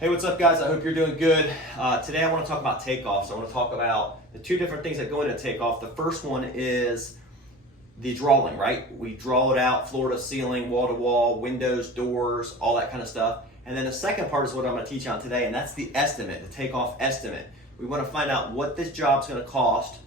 Hey, what's up guys? I hope you're doing good. Today I want to talk about Takeoff. So I want to talk about the two different things that go into Takeoff. The first one is the drawing, right? We draw it out, floor to ceiling, wall to wall, windows, doors, all that kind of stuff. And then the second part is what I'm going to teach on today, and that's the estimate, the Takeoff estimate. We want to find out what this job's going to cost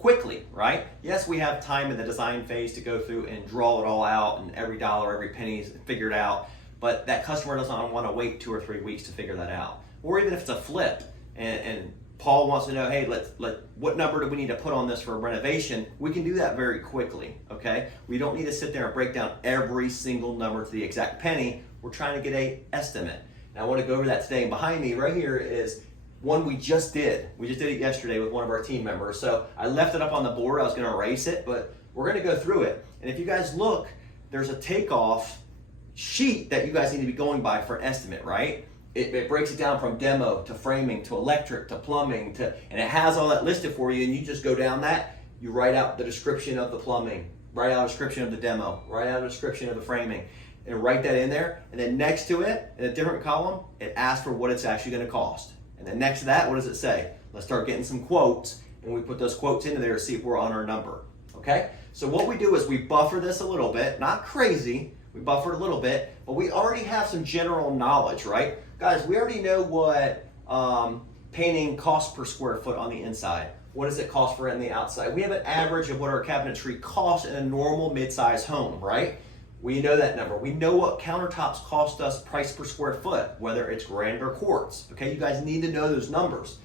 quickly, right? Yes, we have time in the design phase to go through and draw it all out and every dollar, every penny is figured out. But that customer doesn't want to wait 2 or 3 weeks to figure that out. Or even if it's a flip and Paul wants to know, hey, what number do we need to put on this for a renovation? We can do that very quickly, okay? We don't need to sit there and break down every single number to the exact penny. We're trying to get an estimate. And I want to go over that today. And behind me right here is one we just did. We just did it yesterday with one of our team members. So I left it up on the board. I was going to erase it, but we're going to go through it. And if you guys look, there's a Takeoff sheet that you guys need to be going by for an estimate, right? It breaks it down from demo to framing to electric to plumbing and it has all that listed for you, and you just go down that, you write out the description of the plumbing, write out a description of the demo, write out a description of the framing, and write that in there. And then next to it, in a different column, it asks for what it's actually going to cost. And then next to that, what does it say? Let's start getting some quotes, and we put those quotes into there to see if we're on our number, okay? So what we do is we buffer this a little bit, not crazy, we buffered a little bit, but we already have some general knowledge, right? Guys, we already know what painting costs per square foot on the inside. What does it cost for it on the outside? We have an average of what our cabinetry costs in a normal mid-size home, right? We know that number. We know what countertops cost us price per square foot, whether it's granite or quartz, okay? You guys need to know those numbers.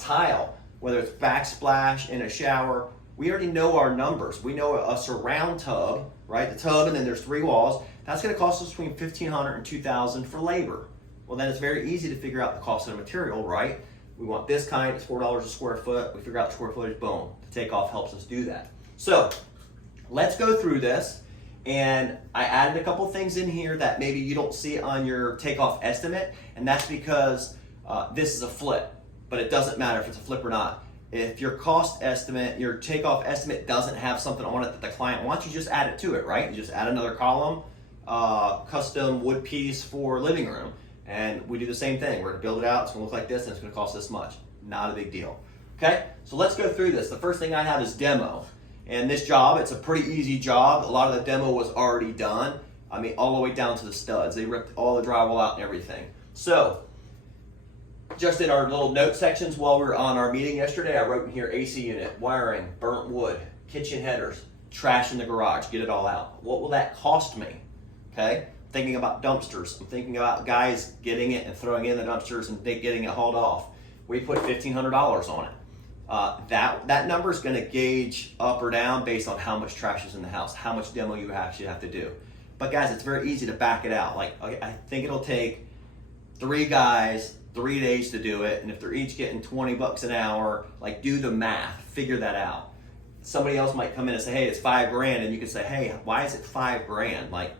Tile, whether it's backsplash in a shower, we already know our numbers. We know a surround tub, right? The tub, and then there's 3 walls. That's going to cost us between $1,500 and $2,000 for labor. Well, then it's very easy to figure out the cost of the material, right? We want this kind, it's $4 a square foot. We figure out the square footage, boom. The Takeoff helps us do that. So let's go through this. And I added a couple things in here that maybe you don't see on your Takeoff estimate, and that's because this is a flip, but it doesn't matter if it's a flip or not. If your cost estimate, your Takeoff estimate doesn't have something on it that the client wants, you just add it to it, right? You just add another column, custom wood piece for living room. And we do the same thing. We're gonna build it out, it's gonna look like this, and it's gonna cost this much. Not a big deal, okay? So let's go through this. The first thing I have is demo. And this job, it's a pretty easy job. A lot of the demo was already done. I mean, all the way down to the studs. They ripped all the drywall out and everything. So, just in our little note sections while we were on our meeting yesterday, I wrote in here AC unit, wiring, burnt wood, kitchen headers, trash in the garage, get it all out. What will that cost me? Okay, thinking about dumpsters. I'm thinking about guys getting it and throwing it in the dumpsters and getting it hauled off. We put $1,500 on it. That number is going to gauge up or down based on how much trash is in the house, how much demo you actually have to do. But guys, it's very easy to back it out. Like, okay, I think it'll take 3 guys 3 days to do it, and if they're each getting $20 an hour, like, do the math, figure that out. Somebody else might come in and say, hey, it's $5,000, and you can say, hey, why is it $5,000? Like,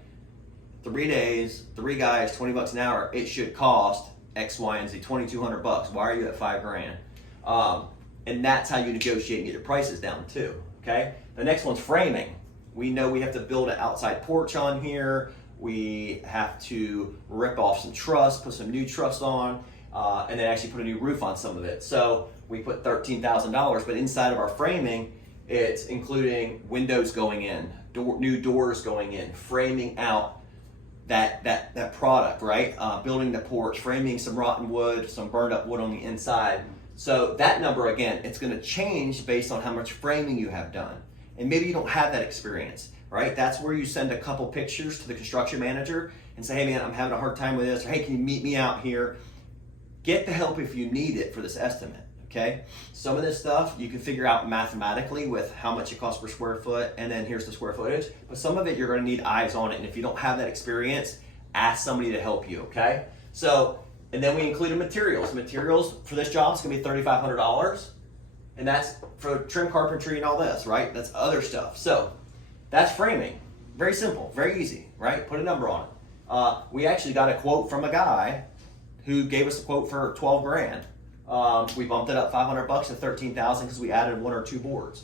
3 days, 3 guys, $20 an hour, it should cost X, Y, and Z, $2,200. Why are you at $5,000? And that's how you negotiate and get your prices down too, okay? The next one's framing. We know we have to build an outside porch on here. We have to rip off some truss, put some new truss on, and then actually put a new roof on some of it. So we put $13,000, but inside of our framing, it's including windows going in, new doors going in, framing out that product, right? Building the porch, framing some rotten wood, some burned up wood on the inside. So that number, again, it's gonna change based on how much framing you have done. And maybe you don't have that experience, right? That's where you send a couple pictures to the construction manager and say, hey man, I'm having a hard time with this, or hey, can you meet me out here? Get the help if you need it for this estimate, okay? Some of this stuff you can figure out mathematically with how much it costs per square foot, and then here's the square footage. But some of it you're gonna need eyes on it, and if you don't have that experience, ask somebody to help you, okay? So, and then we included materials. Materials for this job is gonna be $3,500, and that's for trim carpentry and all this, right? That's other stuff. So that's framing. Very simple, very easy, right? Put a number on it. We actually got a quote from a guy who gave us a quote for $12,000. We bumped it up $500 to $13,000 because we added 1 or 2 boards.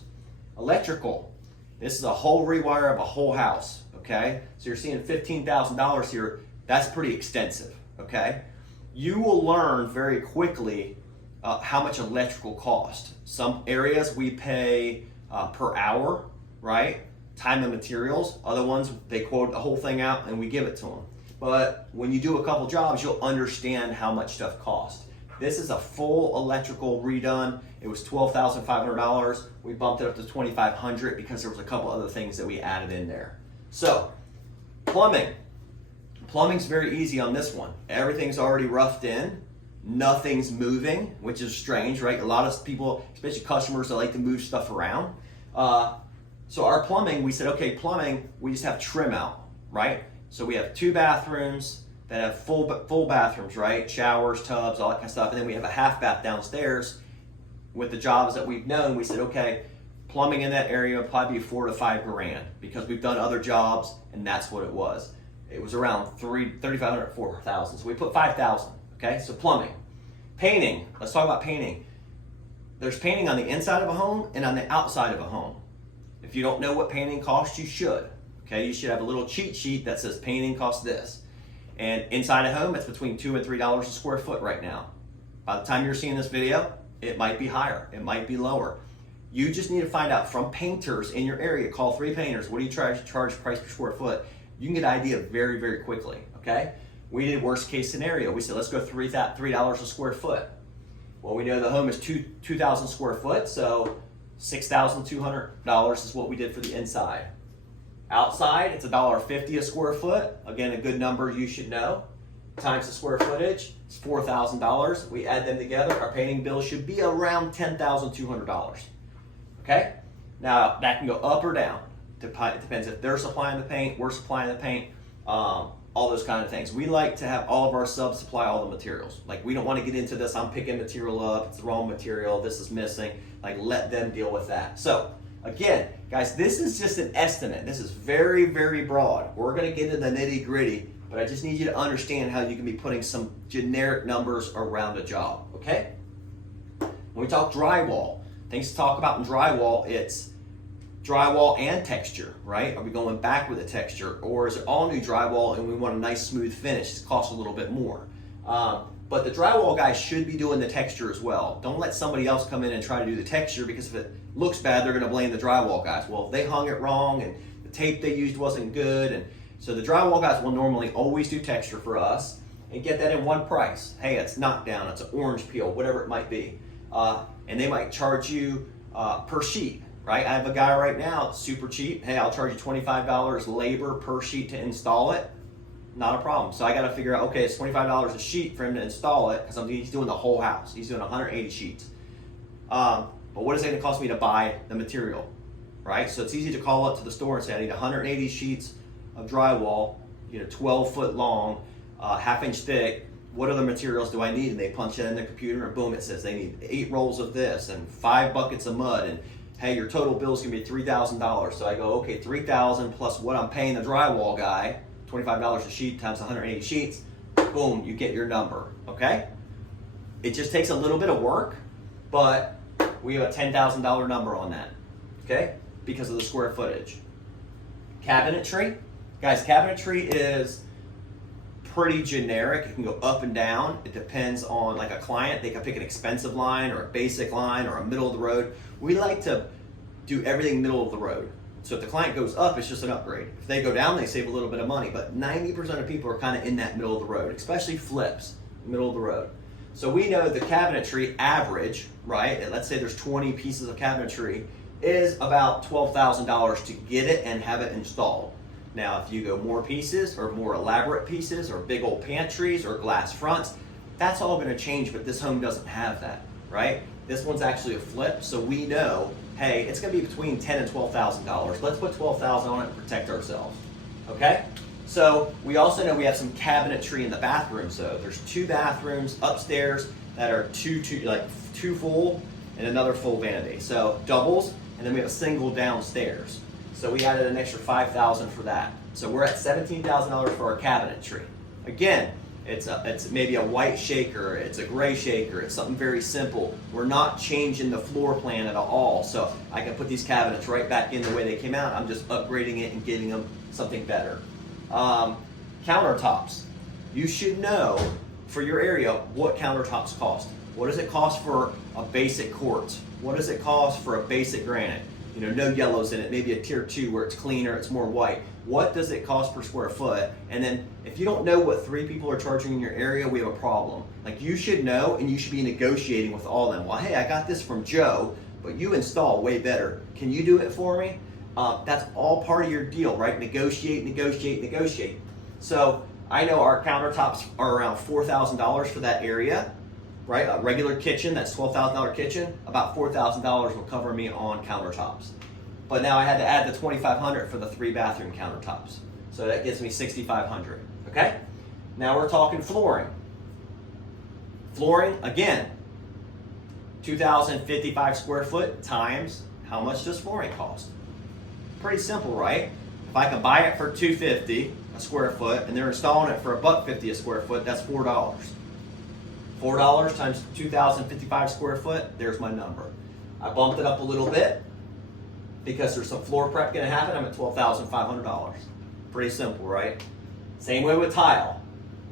Electrical. This is a whole rewire of a whole house, okay? So you're seeing $15,000 here. That's pretty extensive, okay? you will learn very quickly how much electrical cost. Some areas we pay per hour, right? Time and materials. Other ones, they quote the whole thing out and we give it to them. But when you do a couple jobs, you'll understand how much stuff costs. This is a full electrical redone. It was $12,500. We bumped it up to $2,500 because there was a couple other things that we added in there. So, plumbing. Plumbing's very easy on this one. Everything's already roughed in. Nothing's moving, which is strange, right? A lot of people, especially customers, that like to move stuff around. So our plumbing, we said, okay, plumbing, we just have trim out, right? So we have 2 bathrooms that have full bathrooms, right? Showers, tubs, all that kind of stuff. And then we have a half bath downstairs. With the jobs that we've known, we said, okay, plumbing in that area would probably be $4,000 to $5,000 because we've done other jobs and that's what it was. It was around $3,500, $4,000. So we put $5,000, okay? So plumbing. Painting, let's talk about painting. There's painting on the inside of a home and on the outside of a home. If you don't know what painting costs, you should. Okay, you should have a little cheat sheet that says painting costs this. And inside a home, it's between $2 and $3 a square foot right now. By the time you're seeing this video, it might be higher, it might be lower. You just need to find out from painters in your area. Call 3 painters. What do you charge price per square foot? You can get an idea very, very quickly. Okay. We did worst case scenario. We said let's go $3 a square foot. Well, we know the home is 2,000 square foot, so $6,200 is what we did for the inside. Outside, it's $1.50 a square foot. Again, a good number you should know. Times the square footage, it's $4,000. We add them together, our painting bill should be around $10,200. Okay? Now, that can go up or down. It depends if they're supplying the paint, we're supplying the paint, all those kind of things. We like to have all of our subs supply all the materials. Like, we don't want to get into this, I'm picking material up, it's the wrong material, this is missing. Like, let them deal with that. So, again, guys, this is just an estimate. This is very, very broad. We're going to get into the nitty gritty, but I just need you to understand how you can be putting some generic numbers around a job, okay? When we talk drywall, things to talk about in drywall, it's drywall and texture, right? Are we going back with the texture, or is it all new drywall and we want a nice smooth finish? It costs a little bit more. But the drywall guys should be doing the texture as well. Don't let somebody else come in and try to do the texture, because if it looks bad, they're going to blame the drywall guys. Well, if they hung it wrong and the tape they used wasn't good, and so the drywall guys will normally always do texture for us and get that in one price. Hey, it's knockdown, it's an orange peel, whatever it might be. And they might charge you per sheet, right? I have a guy right now, it's super cheap. Hey, I'll charge you $25 labor per sheet to install it. Not a problem. So I got to figure out, okay, it's $25 a sheet for him to install it, because he's doing the whole house. He's doing 180 sheets. But what is it going to cost me to buy the material, right? So it's easy to call up to the store and say, I need 180 sheets of drywall, 12 foot long, half-inch thick. What other materials do I need? And they punch it in the computer, and boom, it says they need 8 rolls of this and 5 buckets of mud, and hey, your total bill is going to be $3,000. So I go, okay, $3,000 plus what I'm paying the drywall guy, $25 a sheet times 180 sheets, boom, you get your number, okay? It just takes a little bit of work, but we have a $10,000 number on that, okay? Because of the square footage. Cabinetry, guys, cabinetry is pretty generic. It can go up and down. It depends on, like, a client. They can pick an expensive line or a basic line or a middle of the road. We like to do everything middle of the road. So if the client goes up, it's just an upgrade. If they go down, they save a little bit of money. But 90% of people are kind of in that middle of the road, especially flips, middle of the road. So we know the cabinetry average, right? And let's say there's 20 pieces of cabinetry, is about $12,000 to get it and have it installed. Now, if you go more pieces or more elaborate pieces or big old pantries or glass fronts, that's all going to change, but this home doesn't have that, right? This one's actually a flip, so we know, hey, it's going to be between $10,000 and $12,000. Let's put $12,000 on it and protect ourselves, okay? So we also know we have some cabinetry in the bathroom. So there's 2 bathrooms upstairs that are two full and another full vanity. So doubles, and then we have a single downstairs. So we added an extra $5,000 for that. So we're at $17,000 for our cabinetry. Again, it's maybe a white shaker, it's a gray shaker, it's something very simple. We're not changing the floor plan at all. So I can put these cabinets right back in the way they came out. I'm just upgrading it and giving them something better. Countertops. You should know for your area what countertops cost. What does it cost for a basic quartz? What does it cost for a basic granite? You know, no yellows in it, maybe a tier 2 where it's cleaner, it's more white. What does it cost per square foot? And then if you don't know what 3 people are charging in your area, we have a problem. Like, you should know, and you should be negotiating with all of them. Well, hey, I got this from Joe, but you install way better. Can you do it for me? That's all part of your deal, right? Negotiate, negotiate, negotiate. So I know our countertops are around $4,000 for that area, right? A regular kitchen, that's $12,000 kitchen, about $4,000 will cover me on countertops. But now I had to add the $2,500 for the 3 bathroom countertops. So that gives me $6,500, okay? Now we're talking flooring. Flooring, again, 2,055 square foot times how much does flooring cost? Pretty simple, right? If I can buy it for $250 a square foot and they're installing it for $150 a square foot, that's $4. $4 times 2,055 square foot, there's my number. I bumped it up a little bit because there's some floor prep gonna happen. I'm at $12,500. Pretty simple, right? Same way with tile.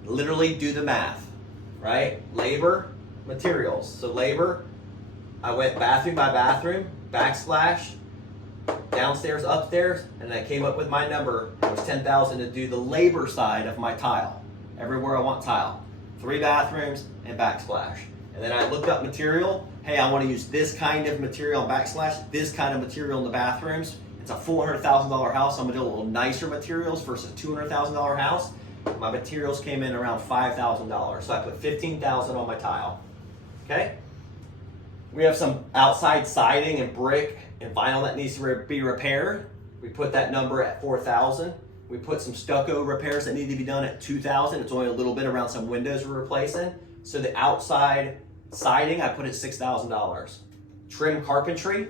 Literally do the math, right? Labor, materials. So labor, I went bathroom by bathroom, backsplash, downstairs, upstairs, and I came up with my number. It was $10,000 to do the labor side of my tile. Everywhere I want tile. 3 bathrooms and backsplash. And then I looked up material. Hey, I want to use this kind of material in backsplash, this kind of material in the bathrooms. It's a $400,000 house. I'm gonna do a little nicer materials versus a $200,000 house. My materials came in around $5,000. So I put $15,000 on my tile. Okay? We have some outside siding and brick and vinyl that needs to be repaired. We put that number at $4,000. We put some stucco repairs that need to be done at $2,000. It's only a little bit around some windows we're replacing. So the outside siding, I put at $6,000. Trim carpentry,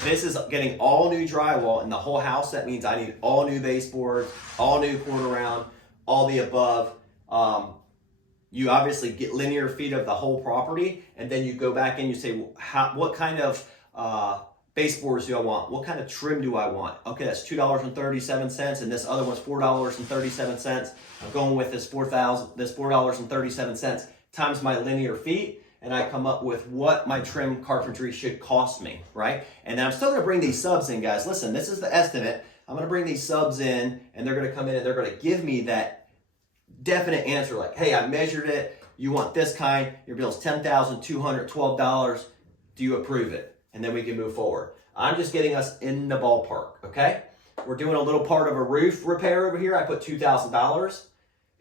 this is getting all new drywall in the whole house. That means I need all new baseboards, all new quarter round, all the above. You obviously get linear feet of the whole property, and then you go back and you say, well, what kind of baseboards do I want? What kind of trim do I want? Okay, that's $2.37, and this other one's $4.37. I'm going with this $4.37 times my linear feet, and I come up with what my trim carpentry should cost me, right? And then I'm still gonna bring these subs in, guys. Listen, this is the estimate. I'm gonna bring these subs in, and they're gonna come in and they're gonna give me that definite answer, like, hey, I measured it, you want this kind, your bill's $10,212, do you approve it? And then we can move forward. I'm just getting us in the ballpark, okay? We're doing a little part of a roof repair over here. I put $2,000.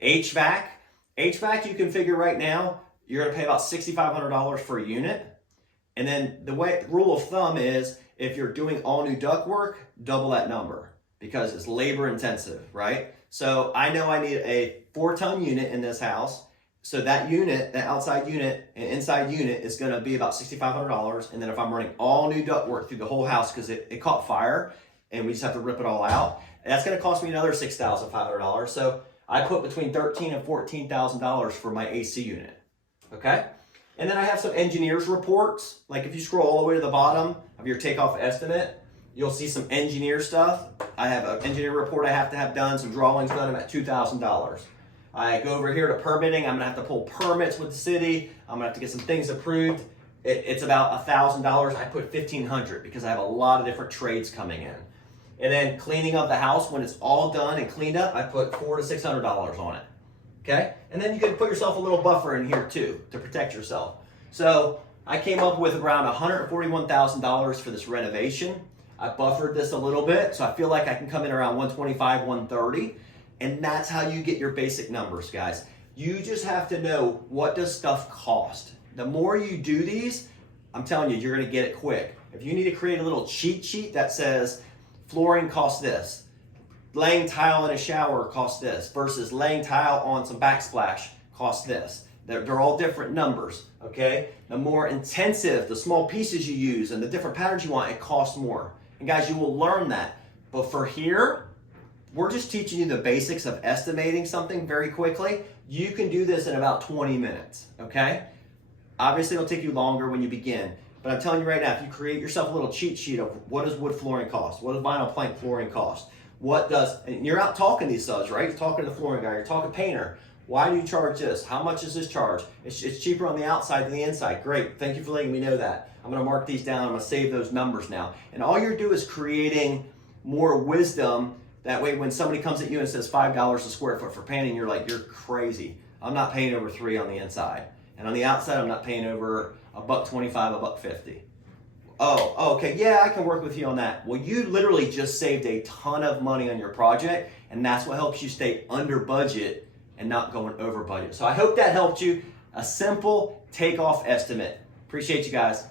HVAC, you can figure right now, you're gonna pay about $6,500 for a unit. And then the rule of thumb is, if you're doing all new ductwork, double that number because it's labor intensive, right? So I know I need a 4-ton unit in this house. So that unit, that outside unit and inside unit is gonna be about $6,500. And then if I'm running all new ductwork through the whole house because it caught fire and we just have to rip it all out, that's gonna cost me another $6,500. So I put between $13,000 and $14,000 for my AC unit, okay? And then I have some engineer's reports. Like if you scroll all the way to the bottom of your takeoff estimate, you'll see some engineer stuff. I have an engineer report I have to have done, some drawings done. I'm at $2,000. I go over here to permitting. I'm gonna have to pull permits with the city. I'm gonna have to get some things approved. It's about $1,000. I put $1,500 because I have a lot of different trades coming in. And then cleaning up the house, when it's all done and cleaned up, I put $400 to $600 on it. Okay? And then you can put yourself a little buffer in here too to protect yourself. So I came up with around $141,000 for this renovation. I buffered this a little bit, so I feel like I can come in around 125, 130. And that's how you get your basic numbers, guys. You just have to know, what does stuff cost? The more you do these, I'm telling you, you're gonna get it quick. If you need to create a little cheat sheet that says, flooring costs this, laying tile in a shower costs this, versus laying tile on some backsplash costs this. They're all different numbers, okay? The more intensive, the small pieces you use and the different patterns you want, it costs more. And guys, you will learn that. But for here, we're just teaching you the basics of estimating something very quickly. You can do this in about 20 minutes, okay? Obviously, it'll take you longer when you begin. But I'm telling you right now, if you create yourself a little cheat sheet of what does wood flooring cost? What does vinyl plank flooring cost? And you're out talking to these subs, right? You're talking to the flooring guy, you're talking painter. Why do you charge this? How much is this charge? It's cheaper on the outside than the inside. Great, thank you for letting me know that. I'm gonna mark these down, I'm gonna save those numbers now. And all you're doing is creating more wisdom. That way when somebody comes at you and says $5 a square foot for painting, you're like, you're crazy. I'm not paying over $3 on the inside. And on the outside, I'm not paying over $1.25, $1.50. Oh, okay, yeah, I can work with you on that. Well, you literally just saved a ton of money on your project, and that's what helps you stay under budget and not going over budget. So I hope that helped you. A simple takeoff estimate. Appreciate you guys.